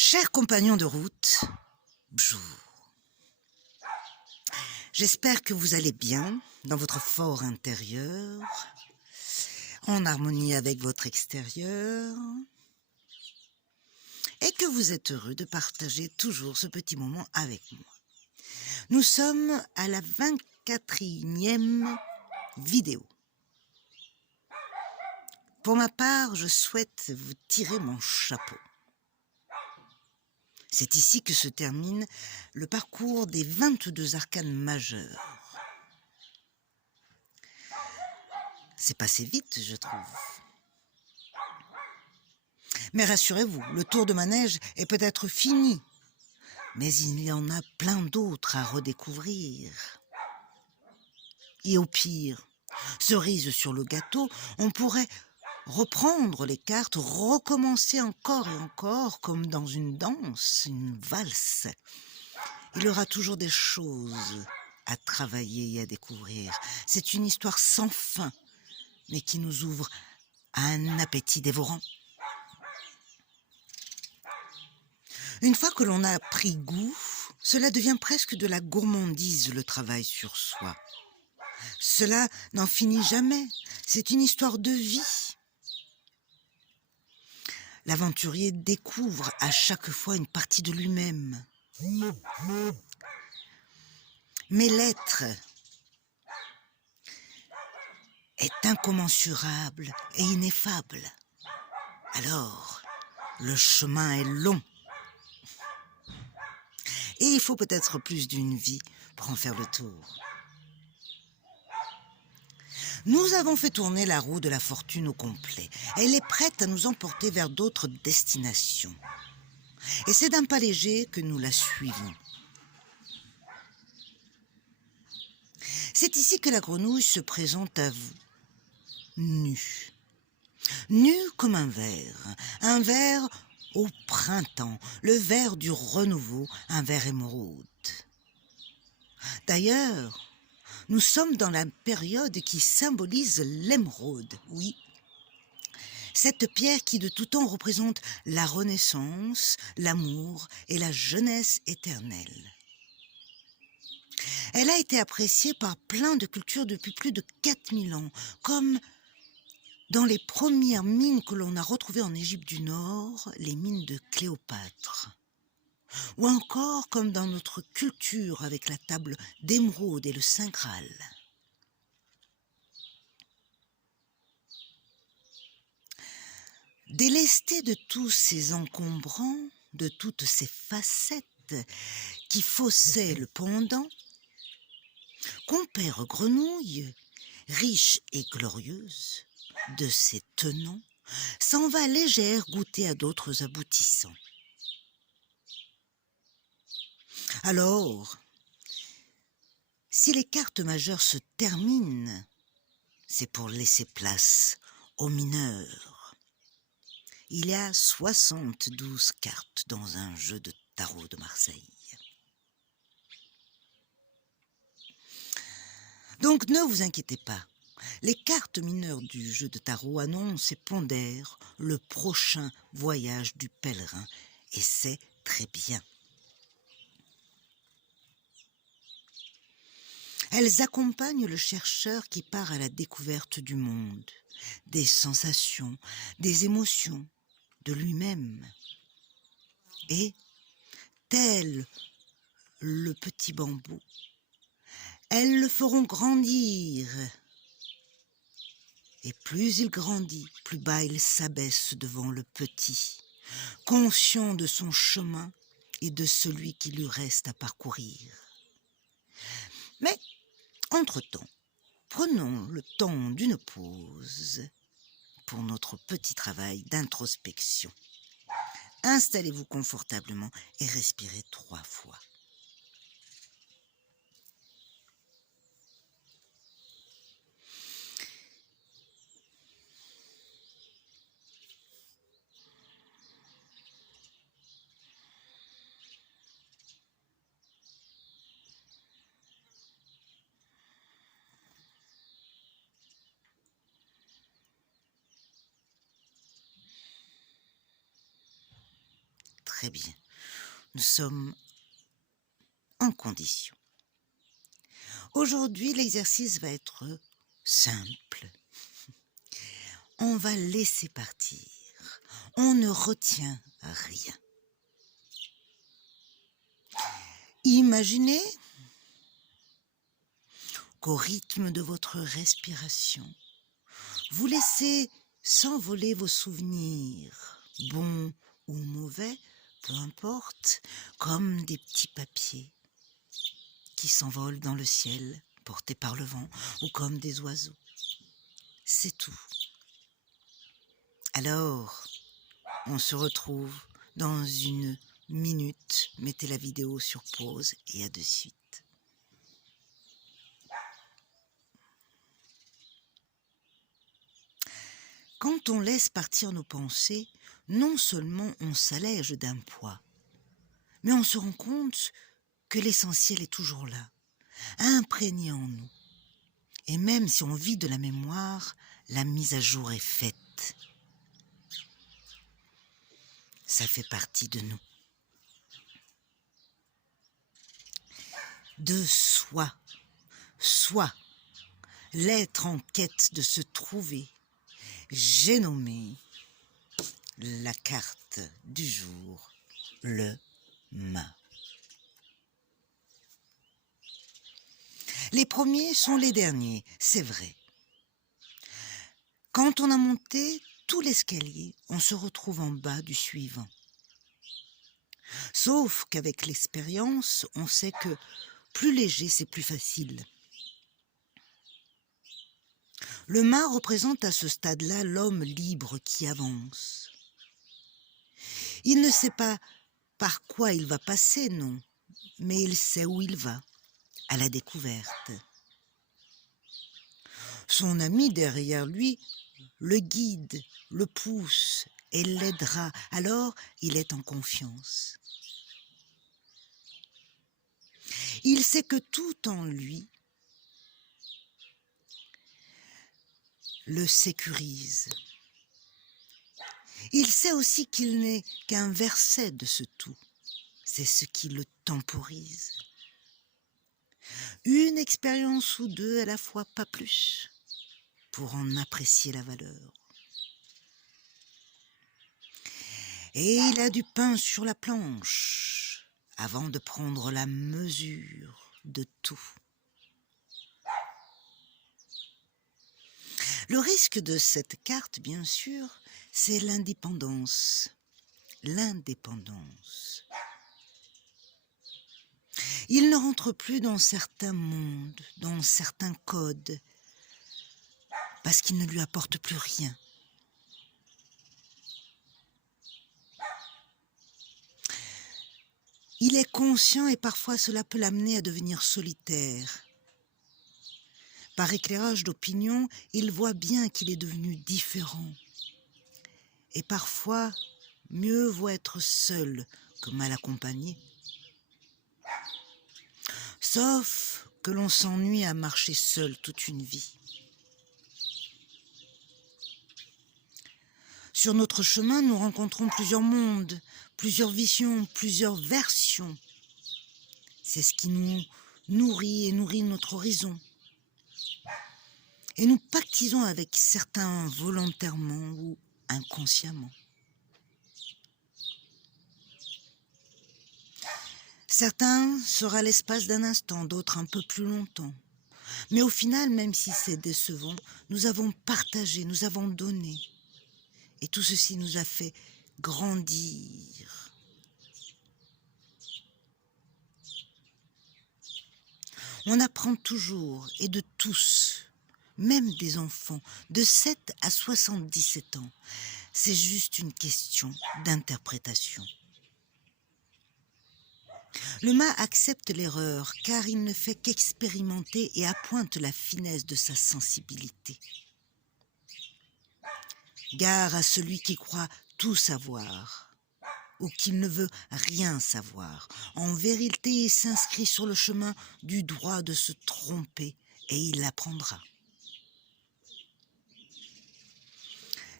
Chers compagnons de route, bonjour. J'espère que vous allez bien dans votre fort intérieur, en harmonie avec votre extérieur, et que vous êtes heureux de partager toujours ce petit moment avec moi. Nous sommes à la 24e vidéo. Pour ma part, je souhaite vous tirer mon chapeau. C'est ici que se termine le parcours des 22 arcanes majeures. C'est passé vite, je trouve. Mais rassurez-vous, le tour de manège est peut-être fini, mais il y en a plein d'autres à redécouvrir. Et au pire, cerise sur le gâteau, on pourrait reprendre les cartes, recommencer encore et encore, comme dans une danse, une valse. Il y aura toujours des choses à travailler et à découvrir. C'est une histoire sans fin, mais qui nous ouvre à un appétit dévorant. Une fois que l'on a pris goût, cela devient presque de la gourmandise, le travail sur soi. Cela n'en finit jamais, c'est une histoire de vie. L'aventurier découvre à chaque fois une partie de lui-même. Mais l'être est incommensurable et ineffable. Alors, le chemin est long. Et il faut peut-être plus d'une vie pour en faire le tour. Nous avons fait tourner la roue de la fortune au complet. Elle est prête à nous emporter vers d'autres destinations. Et c'est d'un pas léger que nous la suivons. C'est ici que la grenouille se présente à vous, nue. Nue comme un ver au printemps, le ver du renouveau, un ver émeraude. D'ailleurs, nous sommes dans la période qui symbolise l'émeraude, oui. Cette pierre qui de tout temps représente la renaissance, l'amour et la jeunesse éternelle. Elle a été appréciée par plein de cultures depuis plus de 4000 ans, comme dans les premières mines que l'on a retrouvées en Égypte du Nord, les mines de Cléopâtre. Ou encore comme dans notre culture avec la table d'émeraude et le Saint Graal. Délesté de tous ces encombrants, de toutes ces facettes qui faussaient le pendant, compère grenouille, riche et glorieuse, de ses tenants, s'en va légère goûter à d'autres aboutissants. Alors, si les cartes majeures se terminent, c'est pour laisser place aux mineurs. Il y a 72 cartes dans un jeu de tarot de Marseille. Donc ne vous inquiétez pas, les cartes mineures du jeu de tarot annoncent et pondèrent le prochain voyage du pèlerin, et c'est très bien. Elles accompagnent le chercheur qui part à la découverte du monde, des sensations, des émotions, de lui-même. Et, tel le petit bambou, elles le feront grandir. Et plus il grandit, plus bas il s'abaisse devant le petit, conscient de son chemin et de celui qui lui reste à parcourir. Mais, entre-temps, prenons le temps d'une pause pour notre petit travail d'introspection. Installez-vous confortablement et respirez 3 fois. Très bien. Nous sommes en condition. Aujourd'hui, l'exercice va être simple. On va laisser partir. On ne retient rien. Imaginez qu'au rythme de votre respiration, vous laissez s'envoler vos souvenirs, bons ou mauvais, peu importe, comme des petits papiers qui s'envolent dans le ciel, portés par le vent, ou comme des oiseaux. C'est tout. Alors, on se retrouve dans une minute. Mettez la vidéo sur pause et à de suite. Quand on laisse partir nos pensées, non seulement on s'allège d'un poids, mais on se rend compte que l'essentiel est toujours là, imprégné en nous. Et même si on vide la mémoire, la mise à jour est faite. Ça fait partie de nous. De soi, l'être en quête de se trouver. J'ai nommé la carte du jour, le mât. Les premiers sont les derniers, c'est vrai. Quand on a monté tout l'escalier, on se retrouve en bas du suivant. Sauf qu'avec l'expérience, on sait que plus léger, c'est plus facile. Le mât représente à ce stade-là l'homme libre qui avance. Il ne sait pas par quoi il va passer, non, mais il sait où il va, à la découverte. Son ami derrière lui le guide, le pousse et l'aidera, alors il est en confiance. Il sait que tout en lui le sécurise. Il sait aussi qu'il n'est qu'un verset de ce tout. C'est ce qui le temporise. Une expérience ou deux à la fois, pas plus, pour en apprécier la valeur. Et il a du pain sur la planche avant de prendre la mesure de tout. Le risque de cette carte, bien sûr, c'est l'indépendance. L'indépendance. Il ne rentre plus dans certains mondes, dans certains codes, parce qu'il ne lui apporte plus rien. Il est conscient et parfois cela peut l'amener à devenir solitaire. Par éclairage d'opinion, il voit bien qu'il est devenu différent. Et parfois, mieux vaut être seul que mal accompagné. Sauf que l'on s'ennuie à marcher seul toute une vie. Sur notre chemin, nous rencontrons plusieurs mondes, plusieurs visions, plusieurs versions. C'est ce qui nous nourrit et nourrit notre horizon. Et nous pactisons avec certains volontairement ou inconsciemment. Certains sera l'espace d'un instant, d'autres un peu plus longtemps. Mais au final, même si c'est décevant, nous avons partagé, nous avons donné. Et tout ceci nous a fait grandir. On apprend toujours, et de tous, même des enfants, de 7 à 77 ans. C'est juste une question d'interprétation. Le mât accepte l'erreur, car il ne fait qu'expérimenter et appointe la finesse de sa sensibilité. Gare à celui qui croit tout savoir, ou qui ne veut rien savoir. En vérité, il s'inscrit sur le chemin du droit de se tromper, et il l'apprendra.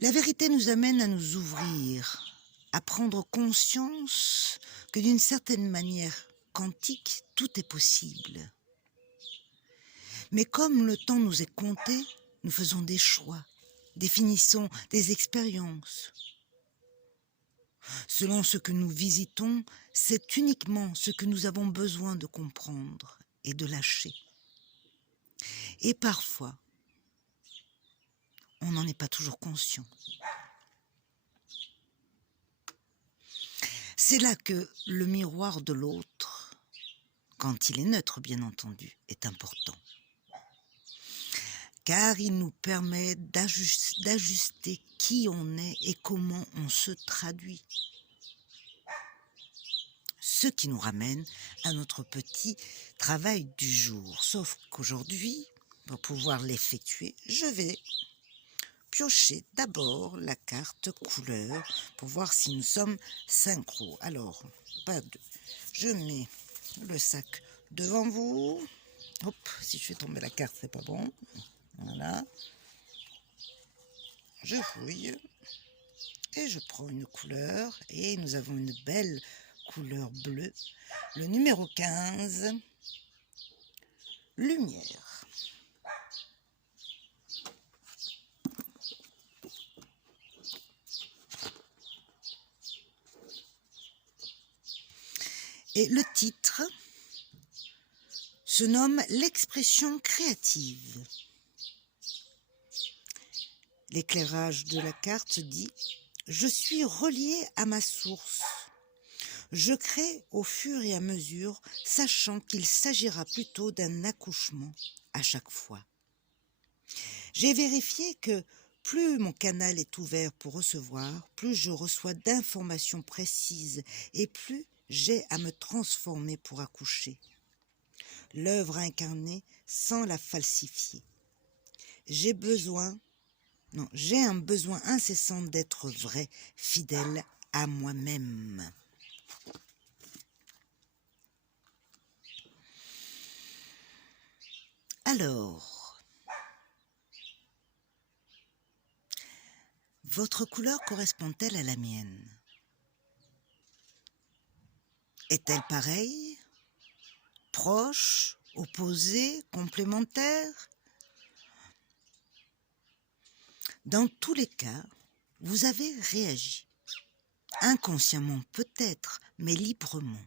La vérité nous amène à nous ouvrir, à prendre conscience que d'une certaine manière quantique, tout est possible. Mais comme le temps nous est compté, nous faisons des choix, définissons des expériences. Selon ce que nous visitons, c'est uniquement ce que nous avons besoin de comprendre et de lâcher. Et parfois, on n'en est pas toujours conscient. C'est là que le miroir de l'autre, quand il est neutre bien entendu, est important. Car il nous permet d'ajuster qui on est et comment on se traduit. Ce qui nous ramène à notre petit travail du jour. Sauf qu'aujourd'hui, pour pouvoir l'effectuer, je vais piocher d'abord la carte couleur pour voir si nous sommes synchro. Alors, pas de... Je mets le sac devant vous. Hop, si je fais tomber la carte, c'est pas bon. Voilà. Je fouille et je prends une couleur et nous avons une belle couleur bleue. Le numéro 15, lumière. Et le titre se nomme l'expression créative. L'éclairage de la carte dit « Je suis relié à ma source. Je crée au fur et à mesure, sachant qu'il s'agira plutôt d'un accouchement à chaque fois. J'ai vérifié que plus mon canal est ouvert pour recevoir, plus je reçois d'informations précises et plus j'ai à me transformer pour accoucher. L'œuvre incarnée sans la falsifier. J'ai un besoin incessant d'être vrai, fidèle à moi-même. Alors, votre couleur correspond-elle à la mienne? Est-elle pareille? Proche? Opposée? Complémentaire? Dans tous les cas, vous avez réagi. Inconsciemment peut-être, mais librement.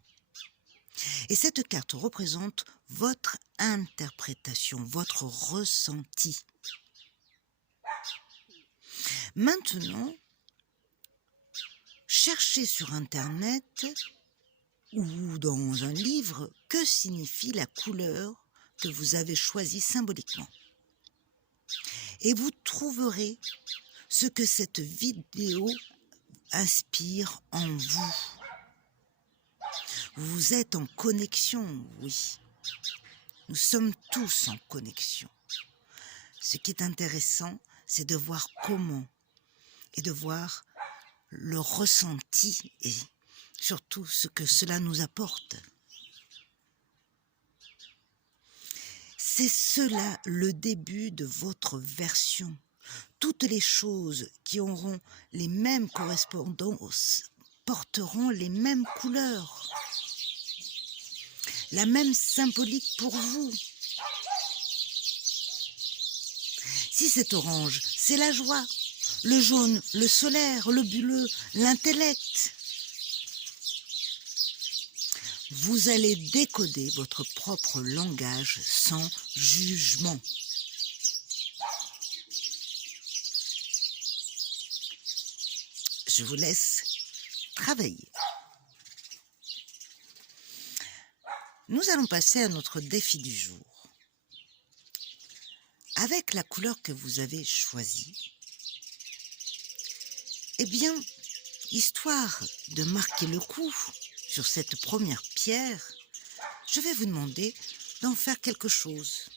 Et cette carte représente votre interprétation, votre ressenti. Maintenant, cherchez sur Internet ou dans un livre que signifie la couleur que vous avez choisie symboliquement. Et vous trouverez ce que cette vidéo inspire en vous. Vous êtes en connexion, oui. Nous sommes tous en connexion. Ce qui est intéressant, c'est de voir comment et de voir le ressenti et surtout ce que cela nous apporte. C'est cela le début de votre version. Toutes les choses qui auront les mêmes correspondances porteront les mêmes couleurs, la même symbolique pour vous. Si c'est orange, c'est la joie, le jaune, le solaire, le bleu, l'intellect. Vous allez décoder votre propre langage sans jugement. Je vous laisse travailler. Nous allons passer à notre défi du jour. Avec la couleur que vous avez choisie, eh bien, histoire de marquer le coup sur cette première pierre, je vais vous demander d'en faire quelque chose.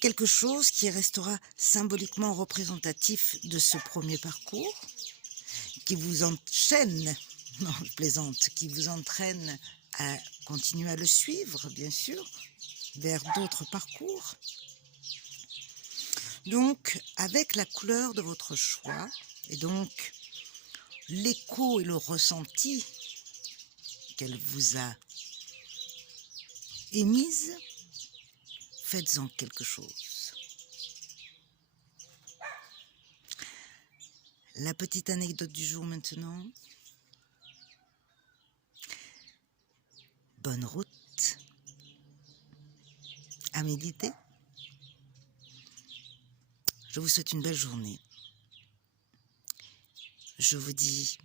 Quelque chose qui restera symboliquement représentatif de ce premier parcours, qui vous enchaîne, non je plaisante, qui vous entraîne à continuer à le suivre, bien sûr, vers d'autres parcours. Donc, avec la couleur de votre choix, et donc l'écho et le ressenti qu'elle vous a émise, faites-en quelque chose. La petite anecdote du jour maintenant. Bonne route à méditer. Je vous souhaite une belle journée. Je vous dis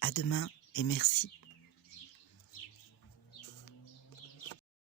à demain et merci.